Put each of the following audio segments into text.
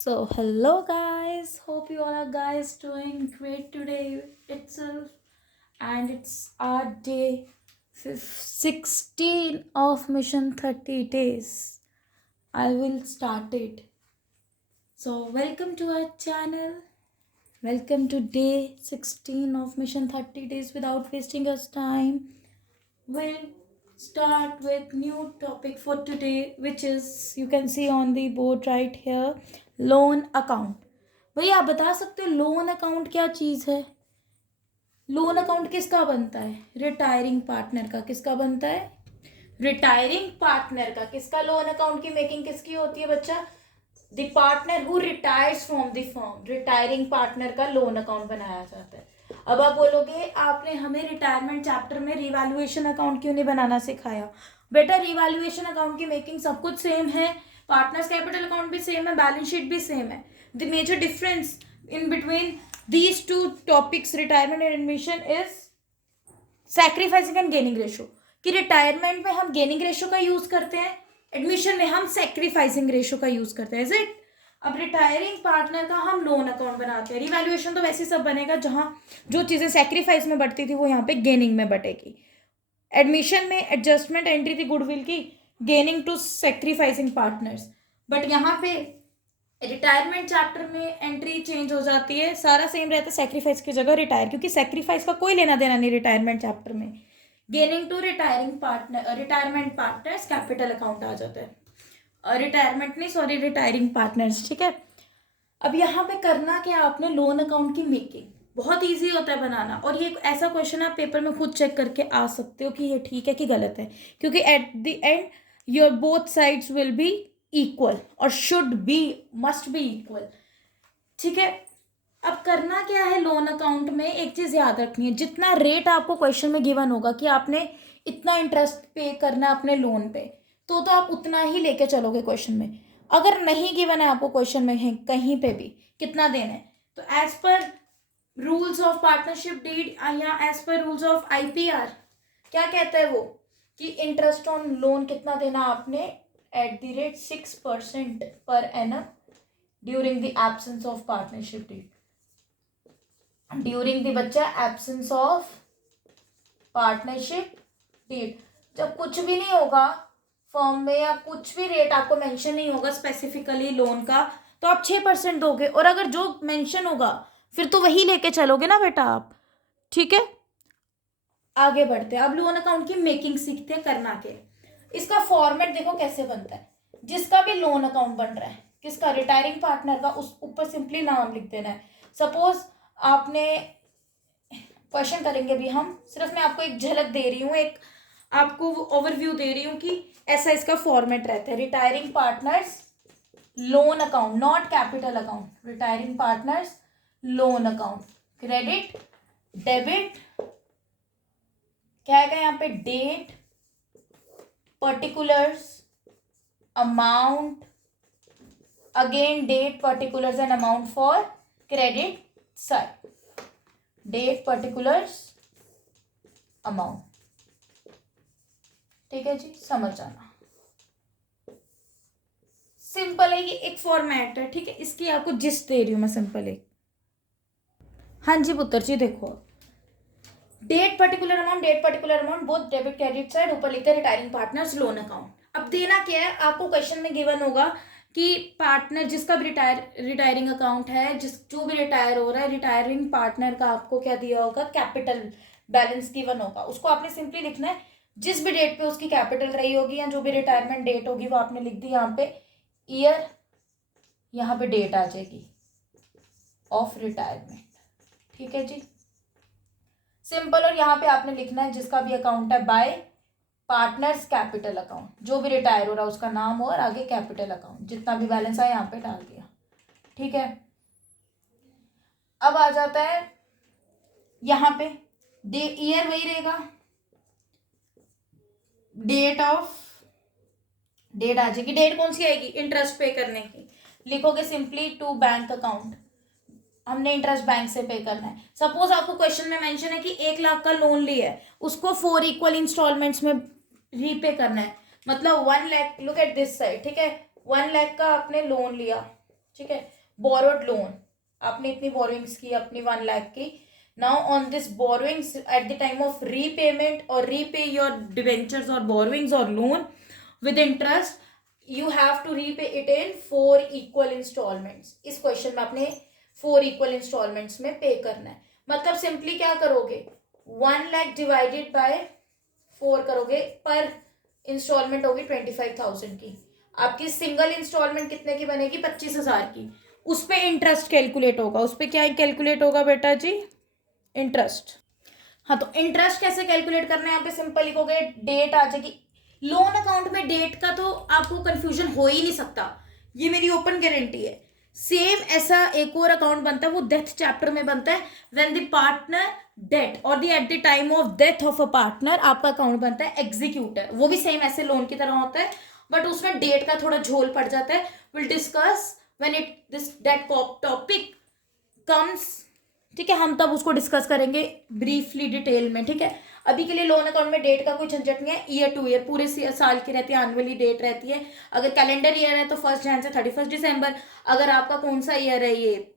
So hello guys, hope you all are guys doing great today itself, and it's our day 16 of mission 30 days. I will start it. So welcome to our channel. Welcome to day 16 of mission 30 days. Without wasting us time, we'll start with new topic for today, which is you can see on the board right here, loan account. भैया आप बता सकते हो loan account क्या चीज़ है? Loan account किसका बनता है? रिटायरिंग पार्टनर का। किसका बनता है? रिटायरिंग पार्टनर का। किसका लोन अकाउंट की मेकिंग किसकी होती है बच्चा? The partner who retires from the firm. Retiring partner का लोन अकाउंट बनाया जाता है। अब आप बोलोगे आपने हमें रिटायरमेंट चैप्टर में रिवैल्यूएशन अकाउंट क्यों नहीं बनाना सिखाया? बेटा रिवैल्यूएशन अकाउंट की मेकिंग सब कुछ सेम है, पार्टनर्स कैपिटल अकाउंट भी सेम है, बैलेंस शीट भी सेम है. The major difference in between these two topics, retirement and admission, is sacrificing and gaining ratio. कि रिटायरमेंट में हम गेनिंग रेशियो का यूज करते हैं, एडमिशन में हम सेक्रीफाइसिंग रेशियो का यूज करते हैं. Is it? अब रिटायरिंग पार्टनर का हम लोन अकाउंट बनाते हैं. रिवैल्यूएशन तो वैसे सब बनेगा, जहां जो चीजें सेक्रीफाइस में बढ़ती थी वो यहाँ पे गेनिंग में बढ़ेगी. एडमिशन में एडजस्टमेंट एंट्री थी गुडविल की, gaining to sacrificing partners. But यहाँ पे रिटायरमेंट चैप्टर में एंट्री चेंज हो जाती है, सारा सेम रहता है, सेक्रीफाइस की जगह रिटायर, क्योंकि सेक्रीफाइस का कोई लेना देना नहीं रिटायरमेंट चैप्टर में. Gaining to retiring partner, retirement partners capital account आ जाता है. रिटायरमेंट नहीं, सॉरी, रिटायरिंग पार्टनर्स. ठीक है. अब यहाँ पे करना क्या, आपने लोन अकाउंट की मेकिंग बहुत ईजी होता है बनाना, और ये ऐसा क्वेश्चन आप पेपर में खुद चेक करके आ सकते हो कि ये ठीक है कि गलत है, क्योंकि at the end your both sides will be equal, और should be, must be equal. ठीक है. अब करना क्या है लोन अकाउंट में, एक चीज याद रखनी है, जितना रेट आपको क्वेश्चन में गिवन होगा कि आपने इतना इंटरेस्ट पे करना है अपने लोन पे, तो आप उतना ही लेके चलोगे क्वेश्चन में. अगर नहीं गिवन है आपको क्वेश्चन में है कहीं पे भी कितना देना है, तो as per rules of partnership deed या as per rules of IPR क्या कहता है वो, कि इंटरेस्ट ऑन लोन कितना देना आपने, at the rate 6% per annum during the absence of partnership deed. During the बच्चा एब्सेंस ऑफ पार्टनरशिप डीड, जब कुछ भी नहीं होगा फर्म में, या कुछ भी रेट आपको मेंशन नहीं होगा स्पेसिफिकली लोन का, तो आप 6% दोगे, और अगर जो मेंशन होगा फिर तो वही लेके चलोगे ना बेटा आप. ठीक है. आगे बढ़ते हैं. अब लोन अकाउंट की मेकिंग सीखते हैं करना के. इसका फॉर्मेट देखो कैसे बनता है. जिसका भी लोन अकाउंट बन रहा है, किसका, रिटायरिंग पार्टनर का, उस ऊपर सिंपली नाम लिख देना है. सपोज आपने क्वेश्चन करेंगे भी हम, सिर्फ मैं आपको एक झलक दे रही हूँ, एक आपको ओवरव्यू दे रही हूँ कि ऐसा इसका फॉर्मेट रहता है. Retiring partners loan account, not capital account. Retiring partners loan account, credit, debit, क्या आएगा यहाँ पे, date, particulars, amount, again date, particulars and amount for credit side. Date, particulars, amount. ठीक है जी, समझ जाना. सिंपल है, ये एक फॉर्मेट है. ठीक है. इसकी आपको जिस्ट दे रही हूं मैं, सिंपल एक. हाँ जी पुत्र जी, देखो date particular amount, date particular amount, both debit credit side, ऊपर लिखते हैं रिटायरिंग पार्टनर्स लोन अकाउंट. अब देना क्या है आपको, क्वेश्चन में गिवन होगा कि पार्टनर जिसका भी रिटायरिंग अकाउंट है, जिस जो भी रिटायर हो रहा है, रिटायरिंग पार्टनर का आपको क्या दिया होगा, कैपिटल बैलेंस गिवन होगा. उसको आपने सिंपली लिखना है, जिस भी डेट पे उसकी कैपिटल रही होगी, या जो भी रिटायरमेंट डेट होगी वो आपने लिख दी यहाँ पे ईयर, यहाँ पे डेट आ जाएगी ऑफ रिटायरमेंट. ठीक है जी, सिंपल. और यहाँ पे आपने लिखना है जिसका भी अकाउंट है बाय पार्टनर्स कैपिटल अकाउंट, जो भी रिटायर हो रहा है उसका नाम हो, और आगे कैपिटल अकाउंट, जितना भी बैलेंस है यहाँ पे डाल दिया. ठीक है. अब आ जाता है यहाँ पे डे, ईयर वही रहेगा, डेट ऑफ, डेट आ जाएगी. डेट कौन सी आएगी, इंटरेस्ट पे करने की. लिखोगे सिंपली टू बैंक अकाउंट, हमने इंटरेस्ट बैंक से पे करना है. सपोज आपको क्वेश्चन में मेंशन है कि 1 लाख का लोन लिया है, उसको 4 इक्वल इंस्टॉलमेंट्स में रीपे करना है. मतलब 1 lakh, look at this side. ठीक है. 1 लाख का आपने लोन लिया, ठीक है, बोरोड लोन, आपने इतनी बोरोइंग्स की अपनी 1 लाख की. Now on this borrowings at the time of repayment और रीपे योर डिवेंचर्स और बोरोइंग्स और loan with interest, you have to repay it in 4 equal instalments. इस क्वेश्चन में आपने 4 इक्वल इंस्टॉलमेंट्स में पे करना है. मतलब सिंपली क्या करोगे, 1 लाख डिवाइडेड बाय 4 करोगे, पर इंस्टॉलमेंट होगी 25,000 की. आपकी सिंगल इंस्टॉलमेंट कितने की बनेगी, 25,000 की. उस पर इंटरेस्ट कैलकुलेट होगा. उस पर क्या कैलकुलेट होगा बेटा जी, इंटरेस्ट. हाँ, तो इंटरेस्ट कैसे कैलकुलेट करना है, यहाँ पे सिंपल लिखोगे, डेट आ जाएगी. लोन अकाउंट में डेट का तो आपको कंफ्यूजन हो ही नहीं सकता, ये मेरी ओपन गारंटी है. सेम ऐसा एक और अकाउंट बनता है, वो डेथ चैप्टर में बनता है. व्हेन द पार्टनर डेट और the eight the time of death of a partner, आपका अकाउंट बनता है एग्जीक्यूटर. वो भी सेम ऐसे लोन की तरह होता है, बट उसमें डेट का थोड़ा झोल पड़ जाता है. Will discuss when it this that topic comes. ठीक है, हम तब उसको डिस्कस करेंगे ब्रीफली डिटेल में. ठीक है, अभी के लिए लोन अकाउंट में डेट का कोई झंझट नहीं है. ईयर टू ईयर पूरे साल की रहती है, एनुअली डेट रहती है. अगर कैलेंडर ईयर है तो 1 जनवरी से 31 दिसंबर. अगर आपका कौन सा ईयर है, ये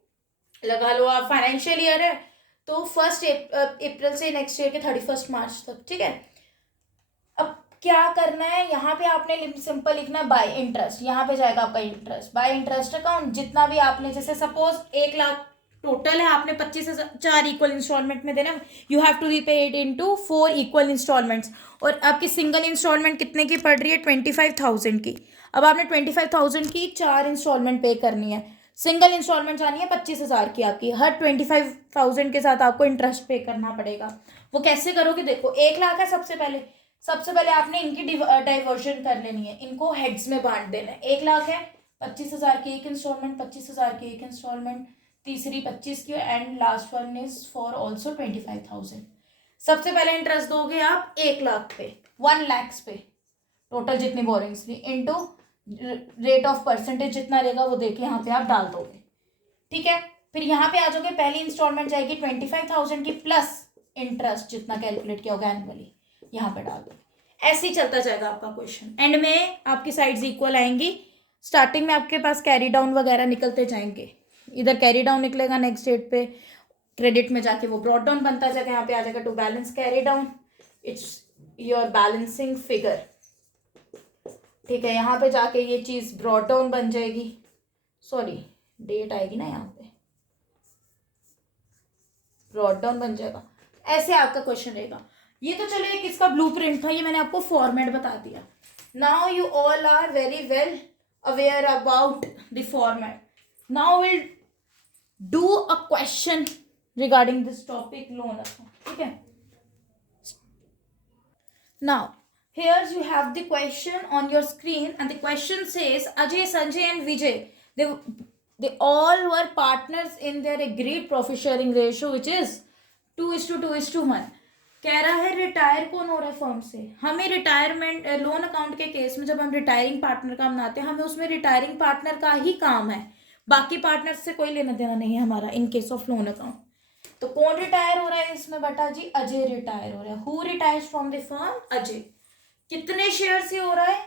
लगा लो आप फाइनेंशियल ईयर है, तो 1 अप्रैल से नेक्स्ट ईयर के 31 मार्च तक. ठीक है, अब क्या करना है, यहाँ पे आपने सिंपल लिखना है बाय इंटरेस्ट. यहाँ पे जाएगा आपका इंटरेस्ट बाय इंटरेस्ट अकाउंट. जितना भी आपने, जैसे सपोज 1 लाख टोटल है, आपने 25,000 इक्वल इंस्टॉलमेंट में देना. You have to repay it into 4 equal instalments. और आपकी सिंगल इंस्टॉलमेंट कितने की पड़ रही है, 25,000 की. अब आपने 25,000 की 4 इंस्टॉलमेंट पे करनी है. सिंगल इंस्टॉलमेंट आनी है 25,000 की आपकी. हर 25,000 के साथ आपको इंटरेस्ट पे करना पड़ेगा. वो कैसे करोगे, देखो 1 लाख है. सबसे पहले आपने इनकी डाइवर्जन कर लेनी है, इनको हेड्स में बांट देना है. 1 लाख है, 25,000 की एक इंस्टॉलमेंट, 25,000 की एक इंस्टॉलमेंट, तीसरी 25 की, and last one is for also 25,000. सबसे पहले इंटरेस्ट दोगे आप 1 लाख पे, 1 लैक्स पे, टोटल जितनी बोरिंग्स थी, इनटू रेट ऑफ परसेंटेज जितना रहेगा वो देके यहाँ पे आप डाल दोगे. ठीक है, फिर यहाँ पे आ जाओगे, पहली इंस्टॉलमेंट जाएगी 25,000 की प्लस इंटरेस्ट जितना कैलकुलेट किया होगा एनुअली, यहाँ पे डाल दो. ऐसे ही चलता जाएगा आपका क्वेश्चन. एंड में आपकी साइड्स इक्वल आएंगी. स्टार्टिंग में आपके पास कैरी डाउन वगैरह निकलते जाएंगे. इधर कैरी डाउन निकलेगा, नेक्स्ट डेट पे क्रेडिट में जाके वो ब्रॉड डाउन बनता जाएगा. यहाँ पे आ जाएगा to balance carry down, it's your balancing figure. ठीक है, यहाँ पे जाके ये चीज ब्रॉड डाउन बन जाएगी. सॉरी, डेट आएगी ना, यहाँ पे ब्रॉड डाउन बन जाएगा. ऐसे आपका क्वेश्चन रहेगा. ये तो चलो एक इसका ब्लूप्रिंट था, ये मैंने आपको फॉर्मेट बता दिया. Now you all are very well aware about the format. Now will do a question regarding this topic, loan account. ठीक है, now here you have the question on your screen, and the question says Ajay, Sanjay and Vijay, they all were partners in their agreed profit sharing ratio which is 2:2:1. कह रहा है retire कौन हो रहा है firm से. हमें retirement loan account के केस में जब हम रिटायरिंग पार्टनर का बनाते हैं, हमें उसमें रिटायरिंग पार्टनर का ही काम है, बाकी पार्टनर से कोई लेना देना नहीं है हमारा in case of loan account. तो कौन रिटायर हो रहा है इसमें बेटा जी, अजय रिटायर हो रहा है. Who retires from the firm, Ajay. कितने शेयर से हो रहा है,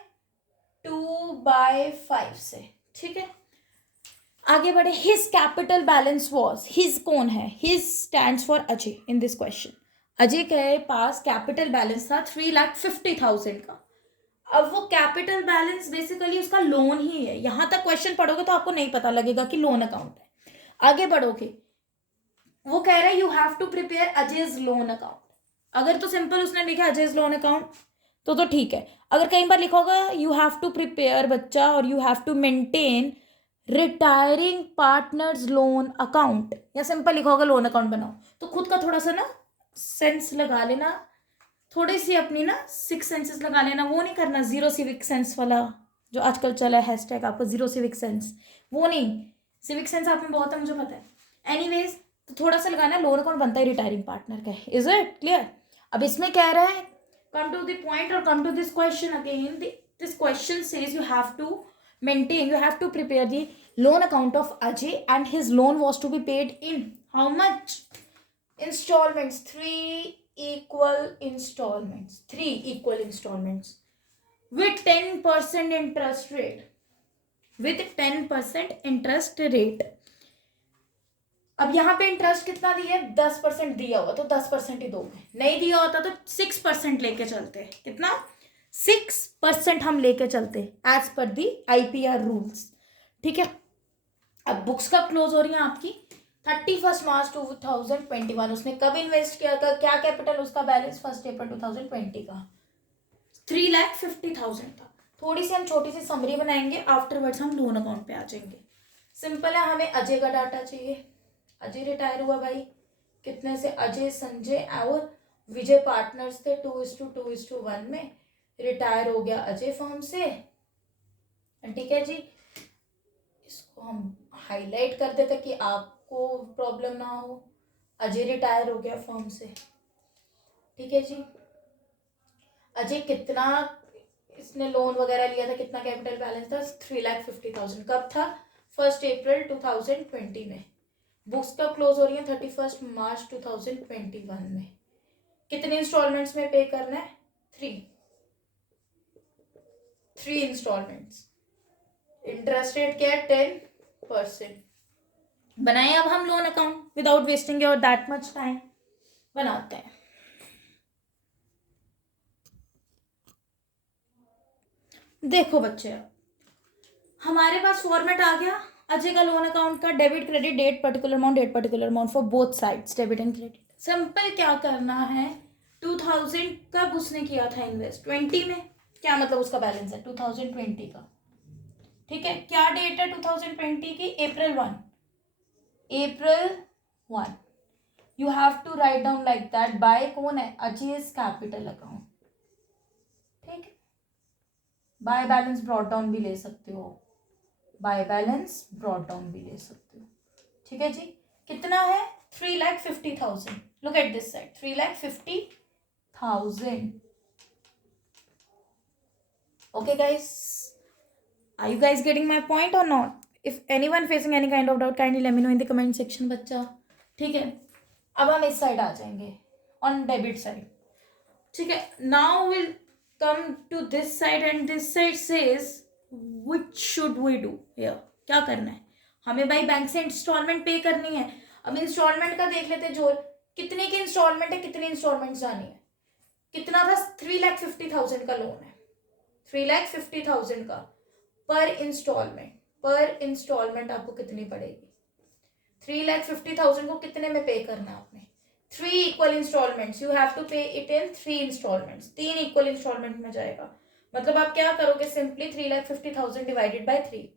2/5 से. ठीक है, आगे बढ़े. His capital balance was, his कौन है, his stands for Ajay in this question. Ajay के पास कैपिटल बैलेंस था 3,50,000 का. अब वो कैपिटल बैलेंस बेसिकली उसका लोन ही है. यहां तक क्वेश्चन पढ़ोगे तो आपको नहीं पता लगेगा कि लोन अकाउंट है. आगे बढ़ोगे, वो कह रहा है you have to prepare Ajay's loan account. अगर तो सिंपल उसने लिखा अजयज लोन अकाउंट तो ठीक है. अगर कई बार लिखा होगा यू हैव टू प्रिपेयर बच्चा, और you have to maintain retiring partners loan account, या सिंपल लिखा होगा लोन अकाउंट बनाओ, तो खुद का थोड़ा सा ना सेंस लगा लेना, थोड़ी सी अपनी ना 6 सेंसेस लगा लेना. वो नहीं करना जीरो सिविक सेंस वाला जो आजकल चला है हैशटैग, आपको जीरो सिविक सेंस, वो नहीं. सिविक सेंस आप में बहुत है, मुझे पता है. एनीवेज, तो थोड़ा सा लगाना, लोन अकाउंट बनता है रिटायरिंग पार्टनर का. Is it clear. अब इसमें कह रहा है, come to the point or come to this question again. This question says you have to maintain, you have to prepare the loan account of Ajay, and his loan was to be paid in how much installments, 3 equal installments, 3 equal installments with 10% interest rate. With 10% interest rate. अब यहाँ पे interest कितना दिया है, 10% दिया होगा तो 10% ही दोगे, नहीं दिया होता तो 6% लेके चलते। कितना, 6% हम लेके चलते एज पर दी IPR रूल्स। ठीक है। अब बुक्स कब क्लोज हो रही है आपकी, 31 मार्च 2021। उसने कब इन्वेस्ट किया था, क्या कैपिटल उसका बैलेंस 1 अप्रैल 2020 का 3,50,000 था। थोड़ी सी हम छोटी सी समरी बनाएंगे, आफ्टरवर्ड्स हम लोन अकाउंट पे आ जाएंगे। सिंपल है, हमें अजय का डाटा चाहिए। अजय रिटायर हुआ भाई, कितने से, अजय संजय और विजय पार्टनर्स थे 2:2:1 में, रिटायर हो गया अजय फर्म से। ठीक है जी, इसको हम हाईलाइट कर देते कि आपको प्रॉब्लम ना हो। अजय रिटायर हो गया फर्म से। ठीक है जी, अजय कितना इसने लोन वगैरह लिया था, कितना कैपिटल बैलेंस था, 3,50,000। कब था, 1 अप्रैल 2020 में। बुक्स कब क्लोज हो रही है, 31 मार्च 2021 में। कितने इंस्टॉलमेंट्स में पे करना है, 3 इंस्टॉलमेंट्स। इंटरेस्ट रेट क्या है, 10%। बनाए अब हम loan account without wasting your that much time, बनाते हैं। देखो बच्चे, हमारे पास फॉर्मेट आ गया अजय का लोन अकाउंट का, debit credit, date particular amount for both sides, debit and credit. Simple क्या करना है, 2000 कब उसने किया था इन्वेस्ट, 20 में, क्या मतलब उसका बैलेंस है 2020 का। ठीक है, क्या डेट है 2020 की, April 1। April 1 you have to write down like that, by कौन है, अजय's कैपिटल अकाउंट। ठीक है, बाय बैलेंस ब्रॉट डाउन भी ले सकते हो, बाय बैलेंस ब्रॉट डाउन भी ले सकते हो। ठीक है जी, कितना है, 3,50,000। Look at this side, 3,50,000। Okay guys, are you guys getting my point or not? If anyone facing any kind of doubt, kindly let me know in the comment section बच्चा। ठीक है, अब हम इस साइड आ जाएंगे, ऑन डेबिट साइड। ठीक है, now will come to this side and this side says which should we do here. क्या करना है हमें भाई, बैंक से इंस्टॉलमेंट पे करनी है। अब इंस्टॉलमेंट का देख लेते हैं, जो कितने की इंस्टॉलमेंट है, कितनी इंस्टॉलमेंट जानी है, कितना था, 3,50,000 का लोन है, 3,50,000 का पर इंस्टॉलमेंट आपको कितनी पड़ेगी, 3,50,000 को कितने में पे करना है आपने, 3 equal installments, you have to pay it in 3 installments, 3 equal instalment में जाएगा। मतलब आप क्या करोगे, simply 3,50,000 divided by 3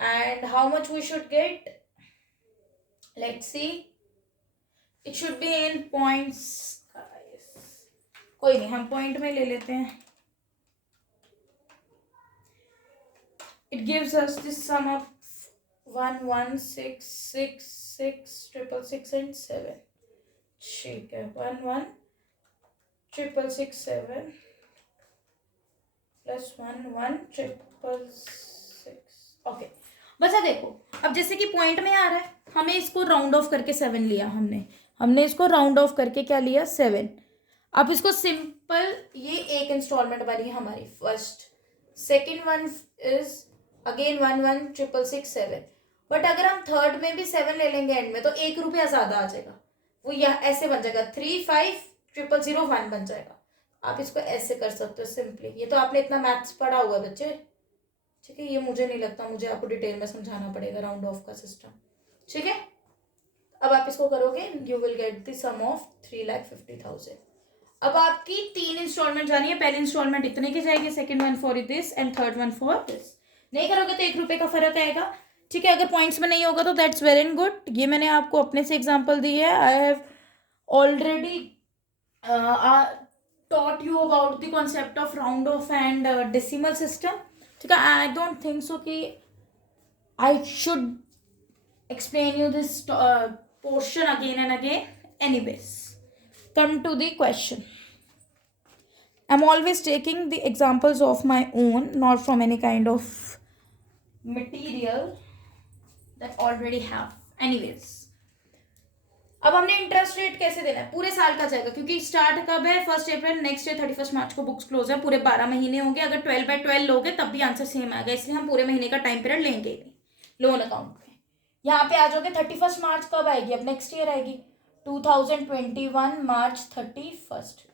and how much we should get, let's see, it should be in points. कोई नहीं, हम पॉइंट में ले लेते हैं। It gives us the sum of 1,1,6,6,6,6,6 and 7। ठीक है, 1,1,6,6,7 प्लस 1,1,6,6। ओके, बच्चा देखो, अब जैसे कि पॉइंट में आ रहा है, हमें इसको राउंड ऑफ करके 7 लिया, हमने इसको राउंड ऑफ करके क्या लिया, 7। अब इसको सिंपल, ये एक इंस्टॉलमेंट बनी हमारी first, second one is again 1,1,6,6,7। But अगर हम थर्ड में भी 7 ले लेंगे एंड में, तो 1 रुपया ज्यादा आ जाएगा, वो यह ऐसे बन जाएगा, 3,5,0,0,0,1 बन जाएगा। आप इसको ऐसे कर सकते हो सिंपली, ये तो आपने इतना मैथ्स पढ़ा हुआ है बच्चे। ठीक है, ये मुझे नहीं लगता मुझे आपको डिटेल में समझाना पड़ेगा राउंड ऑफ का सिस्टम। ठीक है, अब आप इसको करोगे, you will get the sum of 3,50,000। अब आपकी 3 इंस्टॉलमेंट जानी है, पहली इंस्टॉलमेंट इतने की जाएगी, second one for this and third one for this. नहीं करोगे तो 1 रुपये का फर्क आएगा। ठीक है, अगर पॉइंट्स में नहीं होगा तो दैट्स वेरी गुड, ये मैंने आपको अपने से एग्जांपल दी है। I have already taught you about the concept of round off and decimal system. ठीक है, I don't think so कि I should explain you this portion again and again. Anyways, come to the question. I'm always taking the examples of my own, not from any kind of material that already have. Anyways, अब हमने interest rate कैसे देना है, पूरे साल का जाएगा, क्योंकि स्टार्ट कब है 1 अप्रैल, नेक्स्ट ईयर 31 मार्च को बुक्स क्लोज है, पूरे 12 महीने होंगे। अगर 12/12 लोगे तब भी आंसर सेम आएगा, इसलिए हम पूरे महीने का टाइम पीरियड लेंगे ही नहीं लोन अकाउंट में। यहाँ पे आ जाओगे 31 मार्च कब आएगी, अब नेक्स्ट ईयर आएगी 2021 मार्च 31।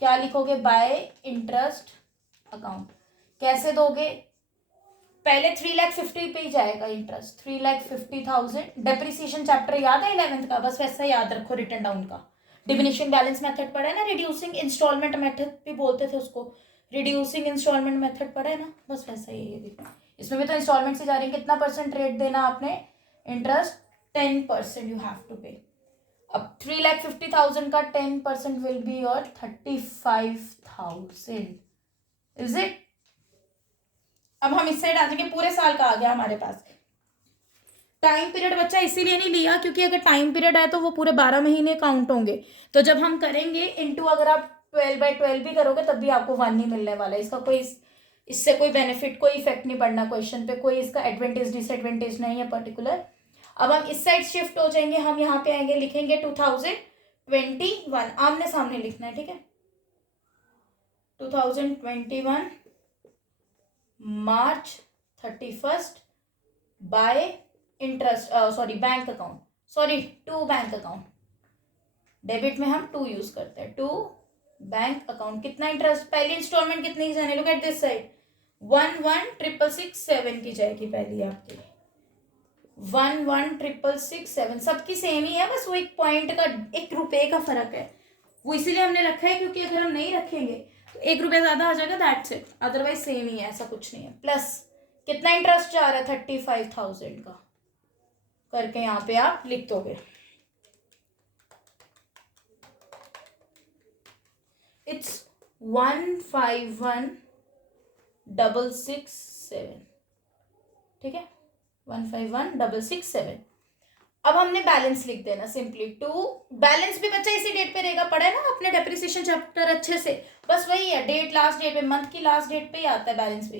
क्या लिखोगे, बाय इंटरेस्ट अकाउंट। कैसे दोगे, पहले 3,50,000 पे ही जाएगा इंटरेस्ट, 3,50,000। डेप्रिसिएशन चैप्टर याद है 11th का, बस वैसा याद रखो रिटर्न डाउन का। डिमिनिशिंग बैलेंस मेथड पढ़ा है ना, रिड्यूसिंग इंस्टॉलमेंट मेथड भी बोलते थे उसको, रिड्यूसिंग इंस्टॉलमेंट मेथड पढ़ा है ना, बस वैसा ही है ये। इसमें भी तो इंस्टॉलमेंट से जा रही है, कितना परसेंट रेट देना आपने इंटरेस्ट, 10% यू हैव टू पे। अब 3,50,000 का 10% will be your 35,000, is it. अब हम इस साइड आ जाएंगे, पूरे साल का आ गया हमारे पास। टाइम पीरियड बच्चा इसीलिए नहीं लिया क्योंकि अगर टाइम पीरियड है तो वो पूरे 12 महीने काउंट होंगे। तो जब हम करेंगे इंटू, अगर आप 12/12 भी करोगे तब भी आपको 1 ही मिलने वाला है। इसका कोई, इससे कोई बेनिफिट, कोई इफेक्ट नहीं पड़ना क्वेश्चन पे, कोई इसका एडवांटेज डिसएडवांटेज नहीं है पर्टिकुलर। अब हम इस साइड शिफ्ट हो जाएंगे, हम यहाँ पे आएंगे, लिखेंगे 2021, आमने सामने लिखना है, ठीक है। 2021 March 31 by interest, sorry bank account, sorry to bank account. डेबिट में हम 2 यूज करते हैं, टू बैंक अकाउंट। कितना इंटरेस्ट, पहली इंस्टॉलमेंट कितनी की जाने, लुक एट दिस साइड, 11,667 की जाएगी पहली आपकी, 11,667। सबकी सेम ही है, बस वो एक पॉइंट का, 1 रुपए का फर्क है, वो इसीलिए हमने रखा है क्योंकि अगर हम नहीं रखेंगे तो 1 रुपया ज्यादा आ जाएगा, दैट्स इट, अदरवाइज सेम ही है, ऐसा कुछ नहीं है। प्लस कितना इंटरेस्ट जा रहा है, 35,000 का करके यहाँ पे आप लिख दोगे। इट्स 151,667, ठीक है, 151,667। अब हमने बैलेंस लिख देना सिंपली, टू बैलेंस भी बच्चा इसी डेट पे रहेगा, पढ़ा है ना आपने डेप्रिसिएशन चैप्टर अच्छे से, बस वही है, डेट लास्ट डेट पे, मंथ की लास्ट डेट पे ही आता है बैलेंस भी,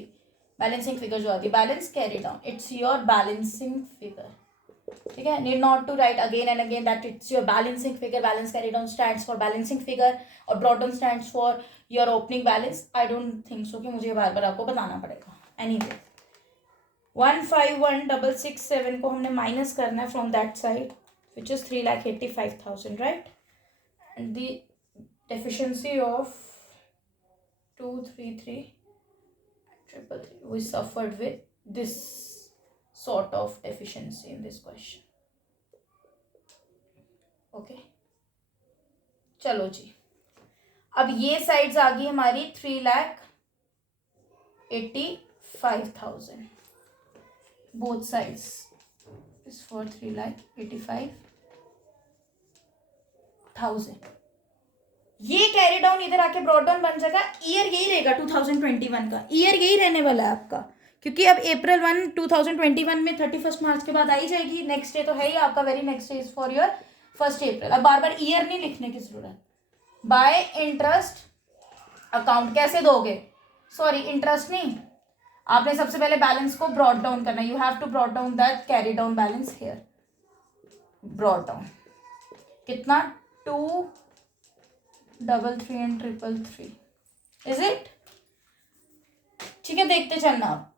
बैलेंसिंग फिगर जो आती है, balance carry down, it's your balancing figure, ठीक है। Need not to write again and again that it's your balancing figure, balance carry down stands for balancing figure और brought down stands for your opening balance. I don't think so कि मुझे बार बार आपको बताना पड़ेगा। Anyway 151,667 को हमने minus करना है from that side which is 3,85,000, right. And the deficiency of 233,333 we suffered with this sort of deficiency in this question. Okay, चलो जी, अब ये साइड्स आ गई हमारी 3,85,000, both sides is for 3,85,000। ये कैरी डाउन इधर आके ब्रॉड डाउन बन जाएगा, ईयर यही रहेगा 2021 का, ईयर यही रहने वाला है आपका, क्योंकि अब अप्रैल 1 2021 में 31 मार्च के बाद आई जाएगी, नेक्स्ट डे तो है ही आपका, very next day is for your 1 अप्रैल। अब बार बार ईयर नहीं लिखने की जरूरत। बाय इंटरेस्ट अकाउंट कैसे दोगे, सॉरी इंटरेस्ट नहीं, आपने सबसे पहले बैलेंस को ब्रॉड डाउन करना, you have to brought down that carry down balance here, brought down कितना, 233 and 333, इज इट, ठीक है। देखते चलना,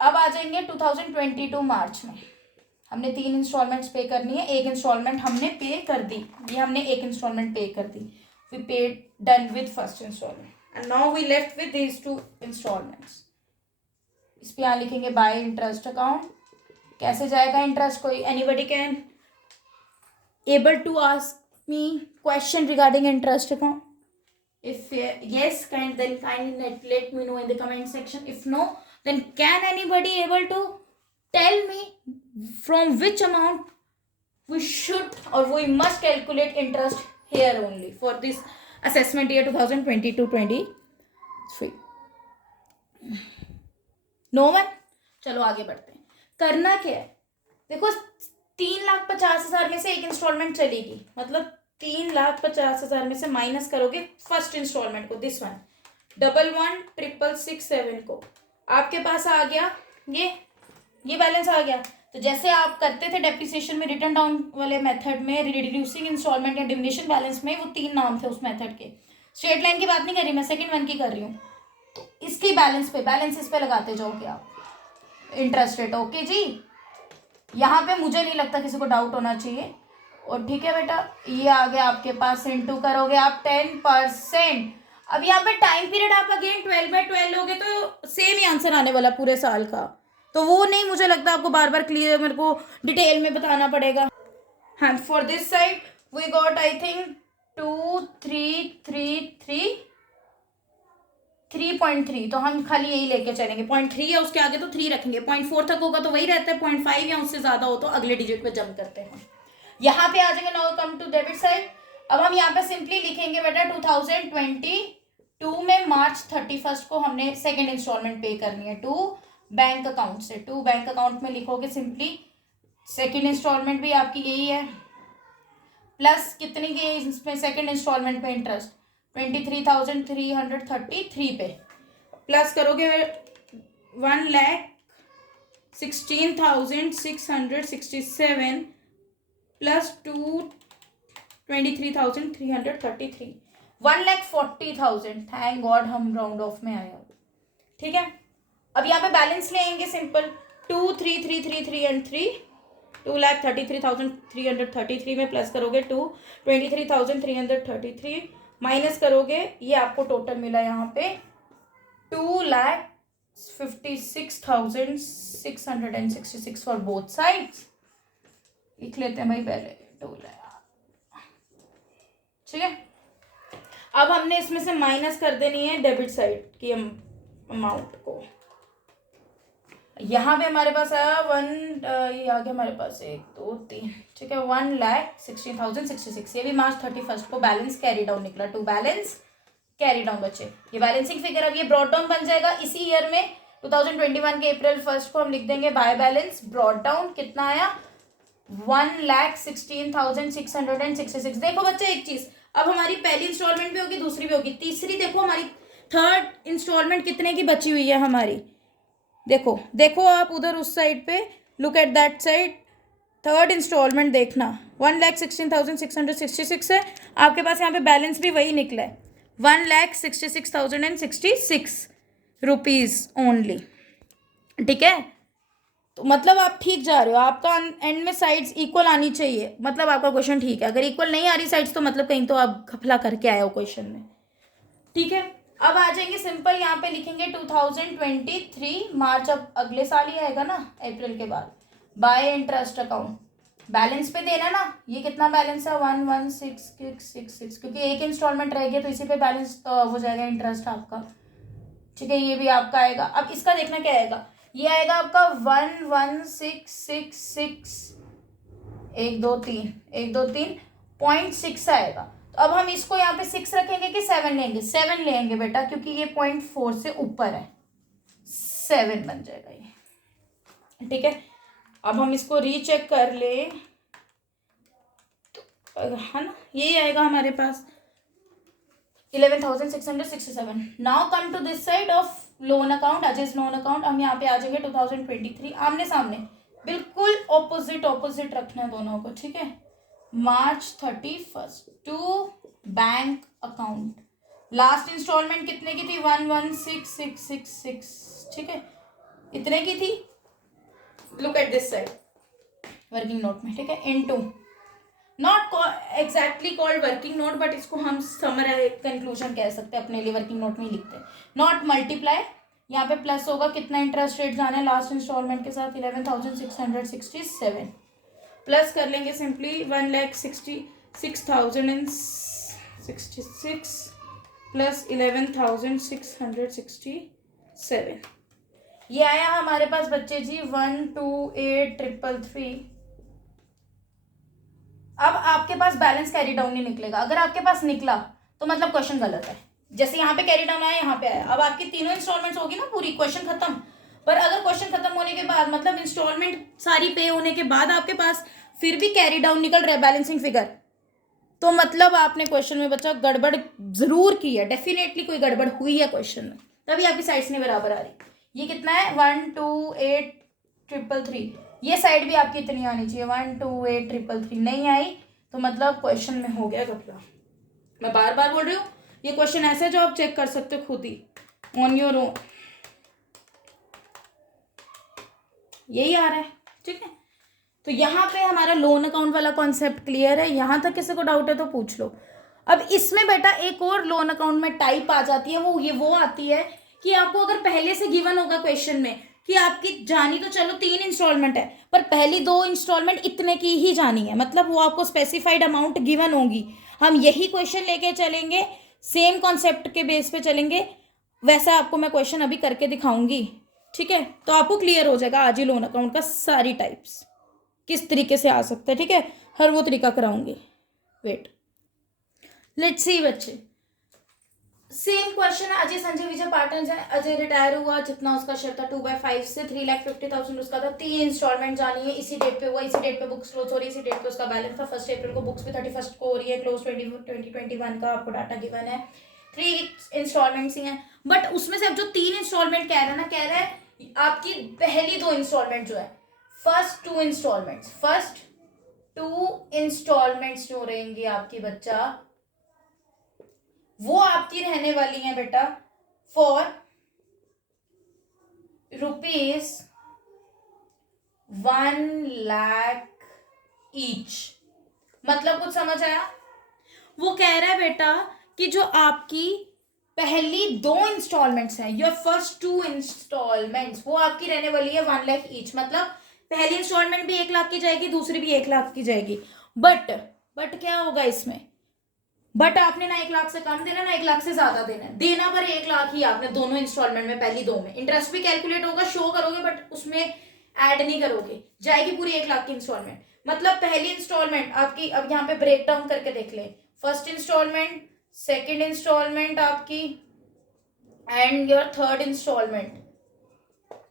अब आ जाएंगे 2022 मार्च में, हमने 3 इंस्टॉलमेंट्स पे करनी है, एक इंस्टॉलमेंट हमने पे कर दी, ये हमने एक इंस्टॉलमेंट पे कर दी, we paid, done with first installment, and now we left with these 2 installments. इस पे यहाँ लिखेंगे बाय इंटरेस्ट अकाउंट। कैसे जाएगा इंटरेस्ट, कोई anybody can able to ask me question regarding interest account? If yes, then kindly let me know in the comment section. If no, then can anybody able to tell me from which amount we should or we must calculate interest here only for this assessment year 2022-23? No one? चलो आगे बढ़ते हैं। करना क्या है, देखो 3,50,000 में से एक इंस्टॉलमेंट चलेगी, मतलब 3,50,000 में से माइनस करोगे फर्स्ट इंस्टॉलमेंट को, दिस वन 11,667 को, आपके पास आ गया ये बैलेंस आ गया। तो तो जैसे आप करते थे डेप्रिसिएशन में रिटर्न डाउन वाले मेथड में, रिड्यूसिंग इंस्टॉलमेंट या डिमिनिशिंग बैलेंस में, वो 3 नाम थे उस मेथड के। स्ट्रेट लाइन की बात नहीं कर रही मैं, सेकंड वन की कर रही हूँ। तो इसकी बैलेंस इस पे लगाते जाओगे आप इंटरेस्ट रेट। ओके जी, यहाँ पे मुझे नहीं लगता किसी को डाउट होना चाहिए। और ठीक है बेटा, ये आ गया आपके पास, इनटू करोगे आप 10%। अब यहाँ पे टाइम पीरियड आप अगेन 12/12 लोगे तो सेम ही आंसर आने वाला पूरे साल का, तो वो नहीं मुझे लगता आपको बार बार क्लियर मेरे को डिटेल में बताना पड़ेगा। हाँ, for this side we got I think 2 3 3 3 3.3, तो हम खाली यही लेके चलेंगे। 0.3 या उसके आगे तो 3 रखेंगे, 0.4 तक होगा तो वही रहता है, 0.5 या उससे ज्यादा हो तो अगले डिजिट पे जंप करते हैं। यहाँ पे आ जाएंगे, now come to debit side. अब हम यहाँ पे सिंपली लिखेंगे बेटा 2022 में मार्च 31 को हमने सेकेंड इंस्टॉलमेंट पे करनी है टू बैंक अकाउंट से। टू बैंक अकाउंट में लिखोगे सिंपली, सेकेंड इंस्टॉलमेंट भी आपकी यही है, प्लस कितनी की इसमें सेकेंड इंस्टॉलमेंट पे इंटरेस्ट 23,333 पे, प्लस करोगे 1,16,667 प्लस 23,333, 1,40,000। थैंक गॉड हम राउंड ऑफ में आए। ठीक है, अब यहाँ पे बैलेंस लेंगे सिंपल, 2,3,333 एंड 3, 2,33,333 में प्लस करोगे 23,333 माइनस करोगे, ये आपको टोटल मिला यहाँ पे 2,56,666 फॉर बोथ साइड्स। लिख लेते हैं भाई पहले 2 लाख। ठीक है, अब हमने इसमें से माइनस कर देनी है डेबिट साइड की अमाउंट को। यहाँ पे हमारे पास आया ये आ गया हमारे पास 1 2 3, ठीक है, 1,16,066। ये भी मार्च 31 को बैलेंस कैरी डाउन निकला, टू बैलेंस कैरी डाउन बच्चे। ये बैलेंसिंग फिगर अब ये ब्रॉड डाउन बन जाएगा इसी ईयर में, 2021 के अप्रैल 1 को हम लिख देंगे बाय बैलेंस ब्रॉड डाउन। कितना आया, 1,16,666। देखो बच्चे एक चीज, अब हमारी पहली इंस्टॉलमेंट भी होगी, दूसरी भी होगी, तीसरी देखो हमारी थर्ड इंस्टॉलमेंट कितने की बची हुई है हमारी। देखो देखो आप उधर उस साइड पे, look at that side, third instalment देखना 1,16,666 है आपके पास। यहाँ पे बैलेंस भी वही निकला है, 1,66,066 रुपीज ओनली। ठीक है, तो मतलब आप ठीक जा रहे हो, आपका एंड में साइड्स इक्वल आनी चाहिए, मतलब आपका क्वेश्चन ठीक है। अगर इक्वल नहीं आ रही साइड्स तो मतलब कहीं तो आप घपला करके आए हो क्वेश्चन में। ठीक है, अब आ जाएंगे सिंपल, यहाँ पे लिखेंगे 2023 मार्च, अब अगले साल ही आएगा ना अप्रैल के बाद, बाय इंटरेस्ट अकाउंट। बैलेंस पे देना ना, ये कितना बैलेंस है 1,16,666, क्योंकि एक इंस्टॉलमेंट रहेगी तो इसी पे बैलेंस हो जाएगा इंटरेस्ट आपका। ठीक है, ये भी आपका आएगा। अब इसका देखना क्या आएगा, ये आएगा आपका 1,1666 1,2,3 आएगा। तो अब हम इसको यहाँ पे 6 रखेंगे कि 7 लेंगे, 7 लेंगे बेटा, क्योंकि ये 0.4 से ऊपर है, 7 बन जाएगा ये। ठीक है, अब हम इसको रीचेक कर ले तो है ना, यही आएगा हमारे पास 11,667। Now come to this side of loan account, Ajay's loan account. हम यहाँ पे आ जाएंगे 2023, आमने सामने बिल्कुल ऑपोजिट रखना है दोनों को। ठीक है, March 31 to bank account. Last instalment कितने की थी, 1,16,666। ठीक है, इतने की थी, look at this side working note में। ठीक है, into, not exactly called working note, but इसको हम समर कंक्लूजन कह सकते हैं, अपने लिए वर्किंग नोट में ही लिखते हैं। नॉट मल्टीप्लाई, यहाँ पे प्लस होगा, कितना इंटरेस्ट रेट जाना है लास्ट इंस्टॉलमेंट के साथ 11,667, प्लस कर लेंगे सिंपली 1,66,066 प्लस 11,667, ये आया हमारे पास बच्चे जी 128,333। अब आपके पास बैलेंस कैरी डाउन नहीं निकलेगा, अगर आपके पास निकला तो मतलब क्वेश्चन गलत है। जैसे यहाँ पे कैरी डाउन आया, यहाँ पे आया, अब आपकी तीनों इंस्टॉलमेंट्स होगी ना पूरी, क्वेश्चन खत्म। पर अगर क्वेश्चन खत्म होने के बाद, मतलब इंस्टॉलमेंट सारी पे होने के बाद आपके पास फिर भी कैरी डाउन निकल रहा है बैलेंसिंग फिगर, तो मतलब आपने क्वेश्चन में बच्चा गड़बड़ जरूर की है, डेफिनेटली कोई गड़बड़ हुई है क्वेश्चन में, तभी आपकी साइड्स नहीं बराबर आ रही। ये कितना है 128,333, ये साइड भी आपकी इतनी आनी चाहिए, 12833 नहीं आई तो मतलब क्वेश्चन में हो गया घपला। मैं बार बार बोल रही हूँ, ये क्वेश्चन ऐसे है जो आप चेक कर सकते हो खुद ही ऑन योर ओन। यही आ रहा है, ठीक है। तो यहाँ पे हमारा लोन अकाउंट वाला कॉन्सेप्ट क्लियर है। यहाँ तक किसी को डाउट है तो पूछ लो। अब इसमें बेटा एक और लोन अकाउंट में टाइप आ जाती है, वो आती है कि आपको अगर पहले से गिवन होगा क्वेश्चन में कि आपकी जानी तो चलो 3 इंस्टॉलमेंट है, पर पहली 2 इंस्टॉलमेंट इतने की ही जानी है, मतलब वो आपको स्पेसिफाइड अमाउंट गिवन होगी। हम यही क्वेश्चन लेके चलेंगे, सेम कॉन्सेप्ट के बेस पे चलेंगे, वैसा आपको मैं क्वेश्चन अभी करके दिखाऊंगी, ठीक है। तो आपको क्लियर हो जाएगा आज ही लोन अकाउंट का सारी टाइप्स किस तरीके से आ सकते हैं, ठीक है। हर वो तरीका कराऊंगी। वेट, लेट्स सी बच्चे, सेम क्वेश्चन है। अजय संजय विजय पार्टनर्स है। अजय रिटायर हुआ, जितना उसका शेयर था 2/5 से 3,50,000 उसका था। 3 इंस्टॉलमेंट जानी है, इसी डेट पे हुआ, इसी डेट पे बुक्स क्लोज हो रही है, इसी डेट पे उसका बैलेंस था। 1 अप्रैल को बुक्स भी 31 को हो रही है, क्लोज 2021 का आपको डाटा गिवन है। 3 इंस्टॉलमेंट्स ही हैं, बट उसमें से अब जो 3 इंस्टॉलमेंट कह रहा है ना, कह रहा है आपकी पहली 2 इंस्टॉलमेंट जो है, फर्स्ट 2 इंस्टॉलमेंट्स जो रहेंगी आपकी बच्चा, वो आपकी रहने वाली है बेटा फॉर ₹1,00,000 ईच। मतलब कुछ समझ आया? वो कह रहा है बेटा कि जो आपकी पहली 2 इंस्टॉलमेंट्स हैं, योर फर्स्ट 2 इंस्टॉलमेंट्स, वो आपकी रहने वाली है 1,00,000 ईच। मतलब पहली इंस्टॉलमेंट भी 1,00,000 की जाएगी, दूसरी भी 1,00,000 की जाएगी। बट क्या होगा इसमें, बट आपने ना 1,00,000 से कम देना, ना 1,00,000 से ज्यादा देना पर 1,00,000 ही आपने दोनों इंस्टॉलमेंट में, पहली 2 में। इंटरेस्ट भी कैलकुलेट होगा, शो करोगे, बट उसमें ऐड नहीं करोगे, जाएगी पूरी 1,00,000 की इंस्टॉलमेंट। मतलब पहली इंस्टॉलमेंट आपकी, अब यहाँ पे ब्रेक डाउन करके देख ले, फर्स्ट इंस्टॉलमेंट, सेकेंड इंस्टॉलमेंट आपकी, एंड योर थर्ड इंस्टॉलमेंट,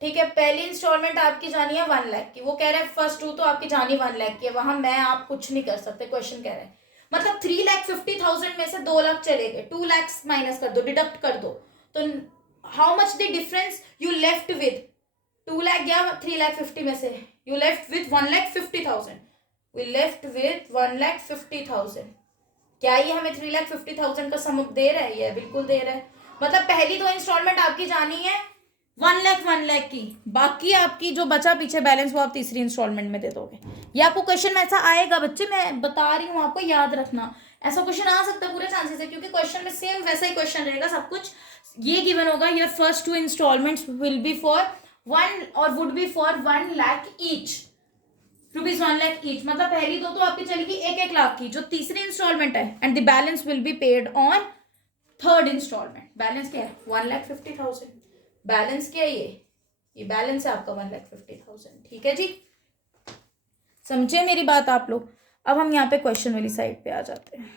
ठीक है। पहली इंस्टॉलमेंट आपकी जानी है 1,00,000 की, वो कह रहा है फर्स्ट 2 तो आपकी जानी 1,00,000 की है, वहां मैं आप कुछ नहीं कर सकते, क्वेश्चन कह रहा है। मतलब 3,50,000 में से 2,00,000 चले गए, 2,00,000 माइनस कर दो, डिडक्ट कर दो, तो how much the difference you left with, 2,00,000 या 3,50,000 में से, you left with 1,50,000, we left with 1,50,000। क्या ये हमें 3,50,000 का सम दे रहा है? ये बिल्कुल दे रहा है। मतलब पहली 2 इंस्टॉलमेंट आपकी जानी है 1,00,000 की, बाकी आपकी जो बचा पीछे बैलेंस वो आप तीसरी इंस्टॉलमेंट में दे दोगे। ये आपको क्वेश्चन में ऐसा आएगा बच्चे, मैं बता रही हूँ आपको, याद रखना। ऐसा क्वेश्चन आ सकता है, पूरे चांसेस है, क्योंकि क्वेश्चन में सेम वैसा ही क्वेश्चन रहेगा, सब कुछ ये गिवन होगा, your first 2 instalments will be for 1 और would be for 1,00,000 each, ₹1,00,000 each. मतलब पहली 2 तो आपकी चलेगी 1,00,000 की, जो तीसरी इंस्टॉलमेंट है, and the balance will be paid on third instalment. Balance क्या है? 1,50,000। बैलेंस क्या है? ये बैलेंस है आपका 1,50,000, ठीक है जी। समझे मेरी बात आप लोग? अब हम यहाँ पे क्वेश्चन वाली साइड पे आ जाते हैं।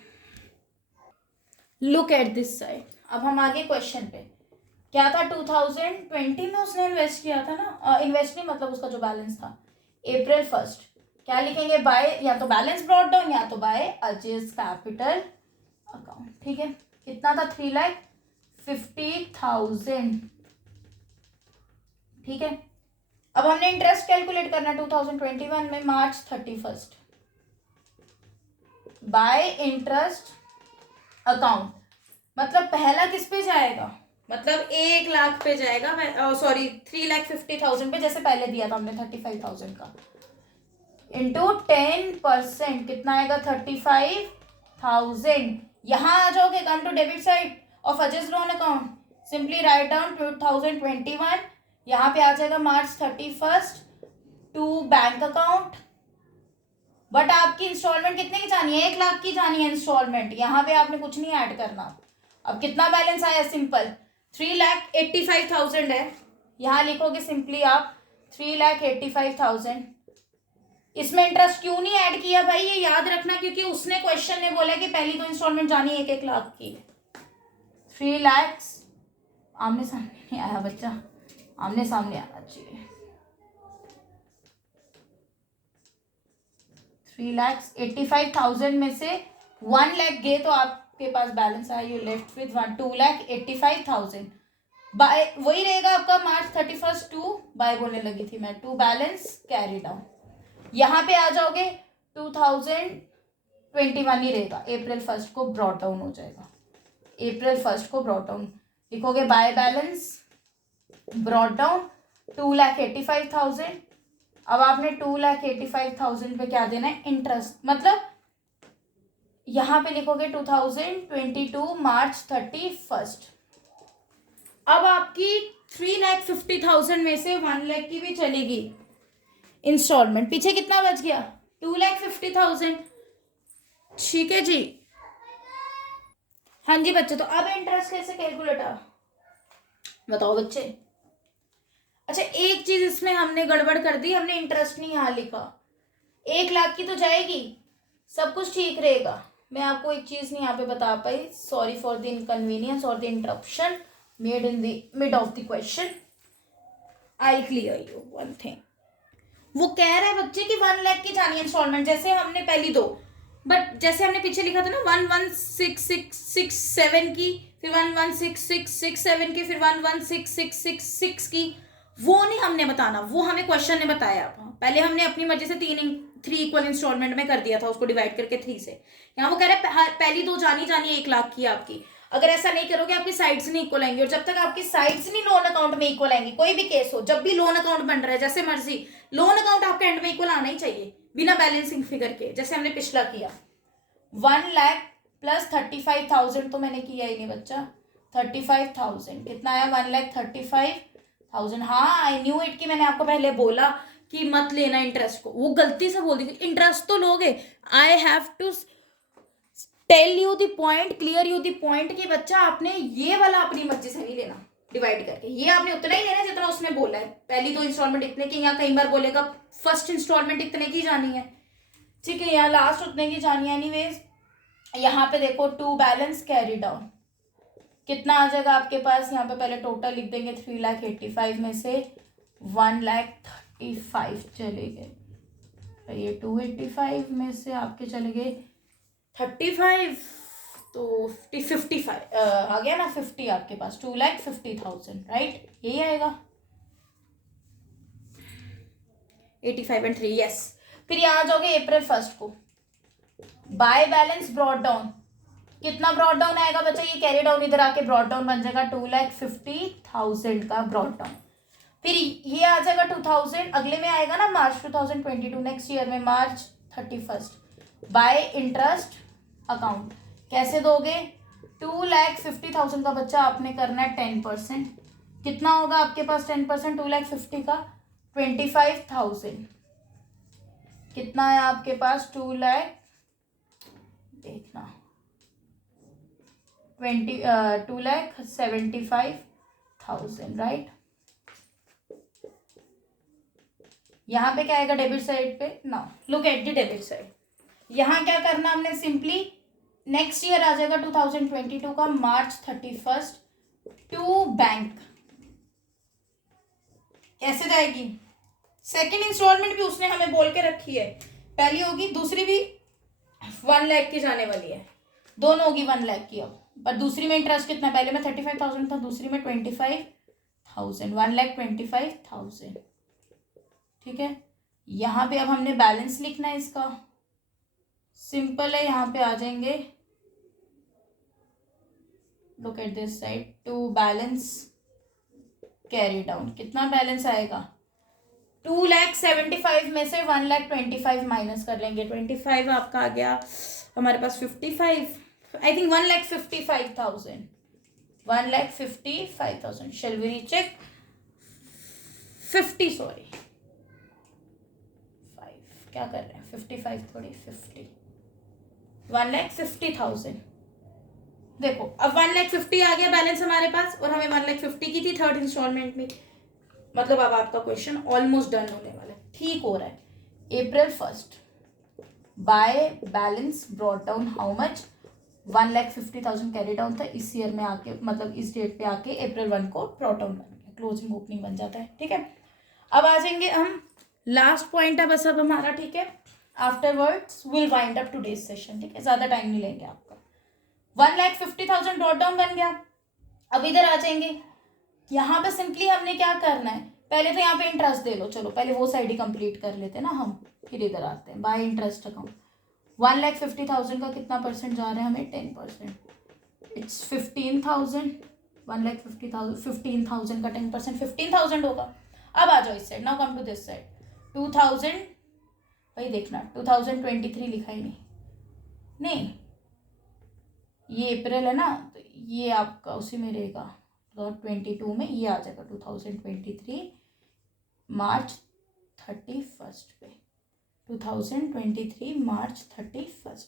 Look at this side. अब हम आगे क्वेश्चन पे, क्या था 2020 में उसने इन्वेस्ट किया था ना, इन्वेस्ट नहीं, मतलब उसका जो बैलेंस था April 1, क्या लिखेंगे? बाय, या तो बैलेंस ब्रॉट डाउन, या तो बाय अजय's कैपिटल अकाउंट, ठीक है। कितना था? 3,50,000, ठीक है। अब हमने इंटरेस्ट कैलकुलेट करना 2021 में, March 31 बाय इंटरेस्ट अकाउंट। मतलब पहला किस पे जाएगा? मतलब 1,00,000 पे जाएगा, सॉरी 3,50,000 पे, जैसे पहले दिया था हमने 35,000 का, इंटू 10%, कितना आएगा? 35,000। यहाँ आ जाओगे, come to debit side of Ajay's loan account, simply write down 2021, यहाँ पे आ जाएगा March 31 to bank account. But आपकी इंस्टॉलमेंट कितने की जानी है? 1,00,000 की जानी है इंस्टॉलमेंट, यहाँ पे आपने कुछ नहीं ऐड करना। अब कितना बैलेंस आया? सिंपल 3,85,000 है, यहाँ लिखोगे सिंपली आप 3,85,000। इसमें इंटरेस्ट क्यों नहीं ऐड किया भाई? ये याद रखना, क्योंकि उसने क्वेश्चन ने बोला कि पहली 2 इंस्टॉलमेंट जानी है 1,00,000 की। 3,00,000 आमने सामने नहीं आया बच्चा, आमने सामने आना चाहिए। 3,85,000 में से 1,00,000 गए तो आपके पास बैलेंस आया, यू लेफ्ट विद 2,85,000। बाय वही रहेगा आपका मार्च 31 टू बाय बोलने लगी थी मैं, टू बैलेंस कैरी डाउन। यहाँ पे आ जाओगे 2021 ही रहेगा, April 1 को ब्रॉट डाउन हो जाएगा, April 1 को ब्रॉट डाउन लिखोगे। By balance brought down 2,85,000। अब आपने 2,85,000 पे क्या देना है, इंटरेस्ट, मतलब यहाँ पे लिखोगे 2022 मार्च 31। अब आपकी 3,50,000 में से 1,00,000 की भी चलेगी इंस्टॉलमेंट, पीछे कितना बच गया, 2,50,000। ठीक है जी, हाँ जी बच्चे। तो अब इंटरेस्ट कैसे कैलकुलेट आ, बताओ बच्चे। अच्छा एक चीज इसमें हमने गड़बड़ कर दी, हमने इंटरेस्ट नहीं यहाँ लिखा। 1,00,000 की तो जाएगी, सब कुछ ठीक रहेगा। मैं आपको एक चीज नहीं यहाँ पे बता पाई, सॉरी फॉर द इनकन्वीनियंस और the interruption made in the mid of the question. I clear you one thing. वो कह रहा है बच्चे कि 1,00,000 की जानी है इंस्टॉलमेंट, जैसे हमने पहली दो, बट जैसे हमने पीछे लिखा था ना 116667 की, फिर 116667 की, फिर 116666 की, वो नहीं हमने बताना, वो हमें क्वेश्चन ने बताया। पहले हमने अपनी मर्जी से 3 इक्वल इंस्टॉलमेंट में कर दिया था, उसको डिवाइड करके 3 से। यहाँ वो कह रहा है पहली दो जानी जानी 1,00,000 की आपकी। अगर ऐसा नहीं करोगे आपकी साइड्स नहीं इक्वल आएंगी, और जब तक आपकी साइड्स नहीं लोन अकाउंट में इक्वल आएंगी, कोई भी केस हो, जब भी लोन अकाउंट बन रहा है जैसे मर्जी, लोन अकाउंट आपके एंड में इक्वल आना ही चाहिए बिना बैलेंसिंग फिगर के, जैसे हमने पिछला किया। 1,00,000 प्लस 35,000 तो मैंने किया ही नहीं बच्चा, 35,000 कितना आया, 1,35,000। हाँ आई न्यू इट, कि मैंने आपको पहले बोला कि मत लेना इंटरेस्ट को, वो गलती से बोल दी। इंटरेस्ट तो लोगे, I have to tell you the point, clear you the point कि बच्चा आपने ये वाला अपनी मर्जी से नहीं लेना डिवाइड करके, ये आपने उतना ही लेना जितना उसने बोला है। पहली दो इंस्टॉलमेंट इतने की, यहाँ कई बार बोलेगा फर्स्ट इंस्टॉलमेंट इतने की जानी है, ठीक है, यहाँ लास्ट उतने की जानी है। एनीवेज यहाँ पे देखो टू बैलेंस कैरी डाउन कितना आ जाएगा आपके पास, यहाँ पे पहले टोटल लिख देंगे 3,85,000 में से 1,35,000 चले गए, ये 285 में से आपके चले गए 35, तो 55 आ गया ना, 50 आपके पास, 2,50,000 राइट, यही आएगा 85 एंड 3 यस। फिर यहाँ आ जाओगे April 1 को, बाय बैलेंस ब्रॉड डाउन, कितना ब्रॉड डाउन आएगा बच्चा, ये कैरी डाउन इधर आके ब्रॉड डाउन बन जाएगा 2,50,000 का ब्रॉड डाउन। फिर ये आ जाएगा 2,000, अगले में आएगा ना मार्च 2022, नेक्स्ट ईयर में मार्च 31 बाय इंटरेस्ट अकाउंट। कैसे दोगे, 2,50,000 का बच्चा आपने करना है 10%, कितना होगा आपके पास 10%, 2,50,000 का 25,000, कितना है आपके पास 2,00,000, देखना 2,75,000 राइट। यहाँ पे क्या आएगा डेबिट साइड पे, now look at the debit side. यहाँ क्या करना हमने, सिंपली नेक्स्ट ईयर आ जाएगा 2022 का मार्च 31 टू बैंक। कैसे जाएगी, सेकेंड इंस्टॉलमेंट भी उसने हमें बोल के रखी है, पहली होगी, दूसरी भी 1,00,000 की जाने वाली है, दोनों होगी 1,00,000 की। अब पर दूसरी में इंटरेस्ट कितना, पहले में 35,000 था, दूसरी में 25,000, 1,25,000, ठीक है। यहाँ पे अब हमने बैलेंस लिखना है इसका, सिंपल है, यहाँ पे आ जाएंगे, look at this side, to balance carry down, कितना बैलेंस आएगा, 2,75,000 में से 1,25,000 माइनस कर लेंगे, 25 आपका आ गया हमारे पास 55, I think 1,55,000, 1,55,000, shall we recheck 50, sorry 5 क्या कर रहे हैं, 55 थोड़ी 50, 1,50,000। देखो अब 1,50,000 आ गया बैलेंस हमारे पास, और हमें 1,50,000 की थी थर्ड इंस्टॉलमेंट में, मतलब अब आपका क्वेश्चन ऑलमोस्ट डन होने वाला है, ठीक हो रहा है। April 1 by balance brought down how much, 1,50,000 carry down था, इस ईयर में आके, मतलब इस डेट पे आके April 1 को ब्रॉट डाउन बन गया, क्लोजिंग ओपनिंग बन जाता है, ठीक है। अब आ जाएंगे हम, लास्ट पॉइंट है बस अब हमारा, ठीक है। Afterwards will wind up today's session, ठीक है, ज्यादा टाइम नहीं लेंगे आपका। 1,50,000 ब्रॉट डाउन बन गया। अब इधर आ जाएंगे, यहाँ पे सिंपली हमने क्या करना है, पहले तो यहाँ पे इंटरेस्ट दे लो, चलो पहले वो साइड ही कंप्लीट कर लेते हैं ना हम, फिर इधर आते हैं बाय इंटरेस्ट अकाउंट। 1,50,000 का कितना परसेंट जा रहा है हमें, 10%, इट्स 15,000। 1,50,000, 15,000 का 10%, 15,000 होगा। अब आ जाओ इस side, now come to this side, 2,000, भाई देखना 2023 लिखा ही नहीं, नहीं ये अप्रैल है ना, तो ये आपका उसी में रहेगा, 2022 में ये आ जाएगा 2023 मार्च 31 पे, 2023 मार्च 31।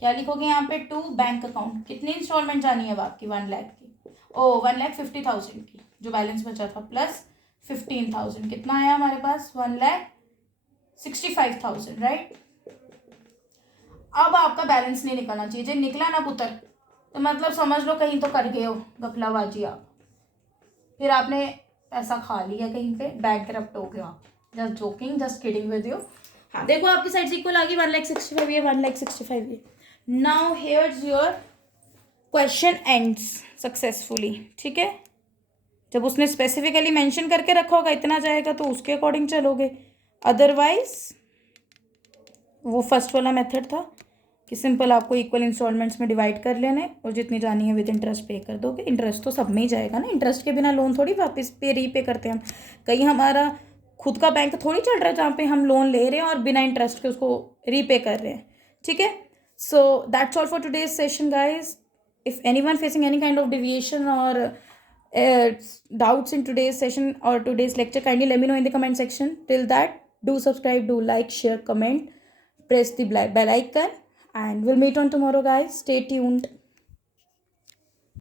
क्या लिखोगे यहाँ पे, टू बैंक अकाउंट, कितनी इंस्टॉलमेंट जानी है अब आपकी, 1 लाख की, ओ 1,50,000 की जो बैलेंस बचा था, प्लस 15,000, कितना आया हमारे पास, 1,65,000, राइट। अब आपका बैलेंस नहीं निकलना चाहिए, जो निकला ना पुत्र तो मतलब समझ लो कहीं तो कर गए हो गफलाबाजी आप, फिर आपने पैसा खा लिया कहीं पे, बैंक करप्ट हो गया आप, just joking, just kidding with you. हाँ देखो आपकी साइड से इक्वल आ गई, 1,65,000 ये, 1,65,000 ये। Now here's your question ends successfully, ठीक है। जब उसने स्पेसिफिकली मेंशन करके रखा होगा इतना जाएगा तो उसके अकॉर्डिंग चलोगे, अदरवाइज वो फर्स्ट वाला मेथड था कि सिंपल आपको इक्वल इंस्टॉलमेंट्स में डिवाइड कर लेने और जितनी जानी है विद इंटरेस्ट पे कर दोगे। इंटरेस्ट तो सब में ही जाएगा ना, इंटरेस्ट के बिना लोन थोड़ी वापस पे रीपे करते हैं हम, कहीं हमारा खुद का बैंक थोड़ी चल रहा है जहाँ पे हम लोन ले रहे हैं और बिना इंटरेस्ट के उसको रीपे कर रहे हैं, ठीक है। So that's all for today's session guys. If anyone facing any kind of deviation और doubts in today's session or today's lecture, kindly let me know in the comment section. Till that, do subscribe, do like, share, comment, press the bell icon, and we'll meet on tomorrow guys. Stay tuned.